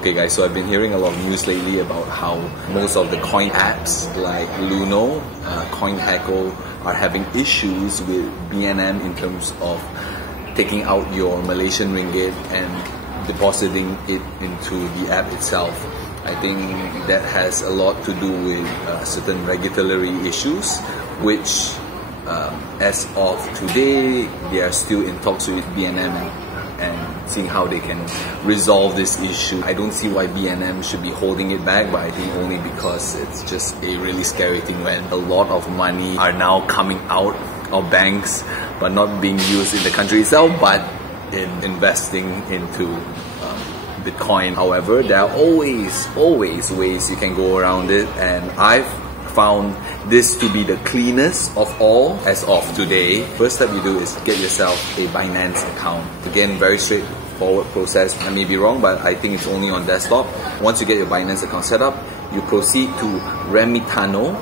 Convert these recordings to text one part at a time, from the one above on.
Okay guys, so I've been hearing a lot of news lately about how most of the coin apps like Luno, CoinHeckle are having issues with BNM in terms of taking out your Malaysian ringgit and depositing it into the app itself. I think that has a lot to do with certain regulatory issues, which as of today, they are still in talks with BNM and seeing how they can resolve this issue. I don't see why BNM should be holding it back, but I think only because it's just a really scary thing when a lot of money are now coming out of banks but not being used in the country itself, but in investing into Bitcoin. However, there are always ways you can go around it, and I've found this to be the cleanest of all as of today. First step you do is get yourself a Binance account. Again, very straightforward process. I may be wrong, but I think it's only on desktop. Once you get your Binance account set up, you proceed to Remitano,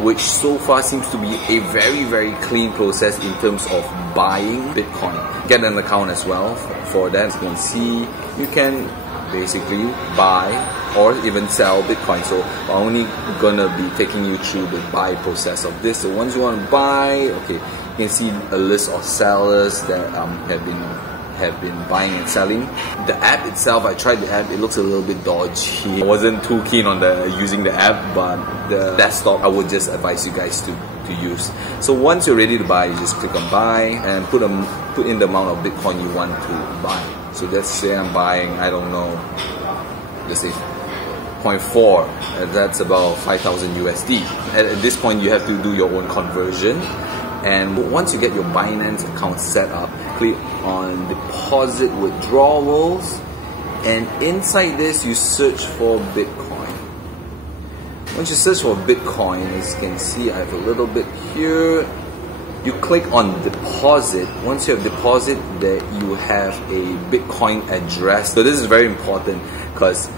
which so far seems to be a very clean process in terms of buying Bitcoin. Get an account as well. For that, you can see you can basically buy or even sell Bitcoin. So we're only gonna be taking you through the buy process of this. So once you want to buy, okay, you can see a list of sellers that have been buying and selling. The app itself, I tried the app, it looks a little bit dodgy. I wasn't too keen on using the app, but the desktop I would just advise you guys to use. So once you're ready to buy, you just click on buy and put in the amount of Bitcoin you want to buy. So let's say I'm buying, I don't know, let's say 0.4, that's about 5,000 USD. At this point you have to do your own conversion, and once you get your Binance account set up, click on deposit withdrawals, and inside this you search for Bitcoin. Once you search for Bitcoin, as you can see I have a little bit here. You click on deposit. Once you have deposit, there you have a Bitcoin address. So this is very important because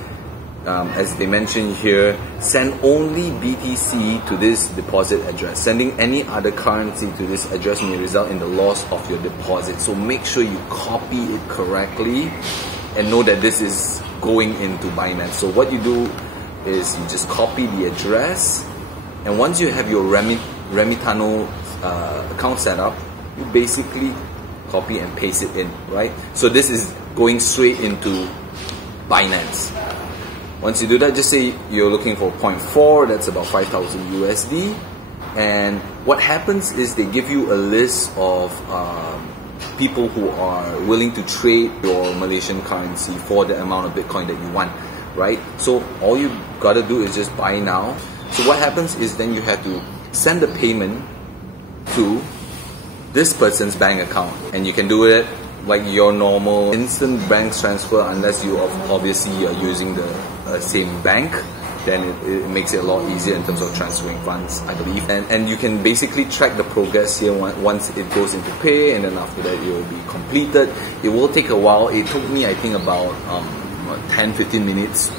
as they mentioned here, send only BTC to this deposit address. Sending any other currency to this address may result in the loss of your deposit. So make sure you copy it correctly and know that this is going into Binance. So what you do is you just copy the address, and once you have your Remitano account set up, you basically copy and paste it in, right? So this is going straight into Binance. Once you do that, just say you're looking for 0.4, that's about 5,000 USD. And what happens is they give you a list of people who are willing to trade your Malaysian currency for the amount of Bitcoin that you want, right? So all you gotta do is just buy now. So what happens is then you have to send the payment to this person's bank account, and you can do it like your normal instant bank transfer, unless you obviously are using the same bank. Then it makes it a lot easier in terms of transferring funds, I believe. And you can basically track the progress here once it goes into pay, and then after that it will be completed. It will take a while. It took me, I think, about 10-15 minutes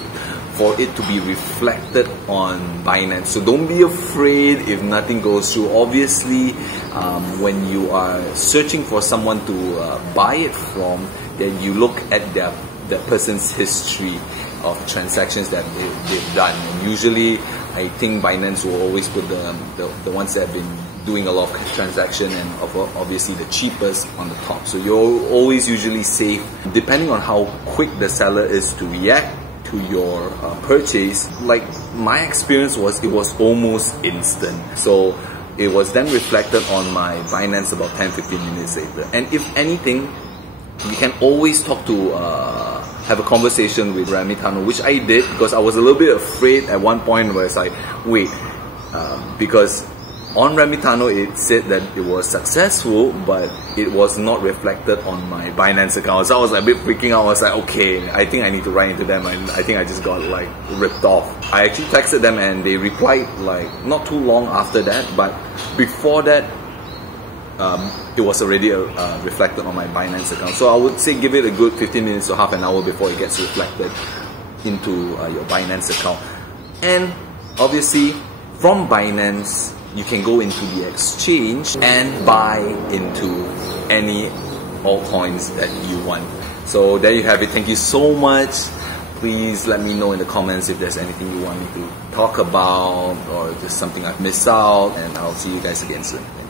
for it to be reflected on Binance. So don't be afraid if nothing goes through. Obviously, when you are searching for someone to buy it from, then you look at the person's history of transactions that they've done. And usually, I think Binance will always put the ones that have been doing a lot of transaction and obviously the cheapest on the top. So you're always usually safe, depending on how quick the seller is to react to your purchase. Like my experience was, it was almost instant. So it was then reflected on my Binance about 10-15 minutes later. And if anything, you can always talk to have a conversation with Remitano, which I did, because I was a little bit afraid at one point where it's like, wait, because on Remitano it said that it was successful, but it was not reflected on my Binance account. So I was like a bit freaking out. I was like, okay, I think I need to write into them, and I think I just got like ripped off. I actually texted them and they replied like not too long after that, but before that it was already reflected on my Binance account. So I would say give it a good 15 minutes to half an hour before it gets reflected into your Binance account. And obviously from Binance, you can go into the exchange and buy into any altcoins that you want. So there you have it. Thank you so much Please let me know in the comments if there's anything you want me to talk about or just something I've missed out, and I'll see you guys again soon.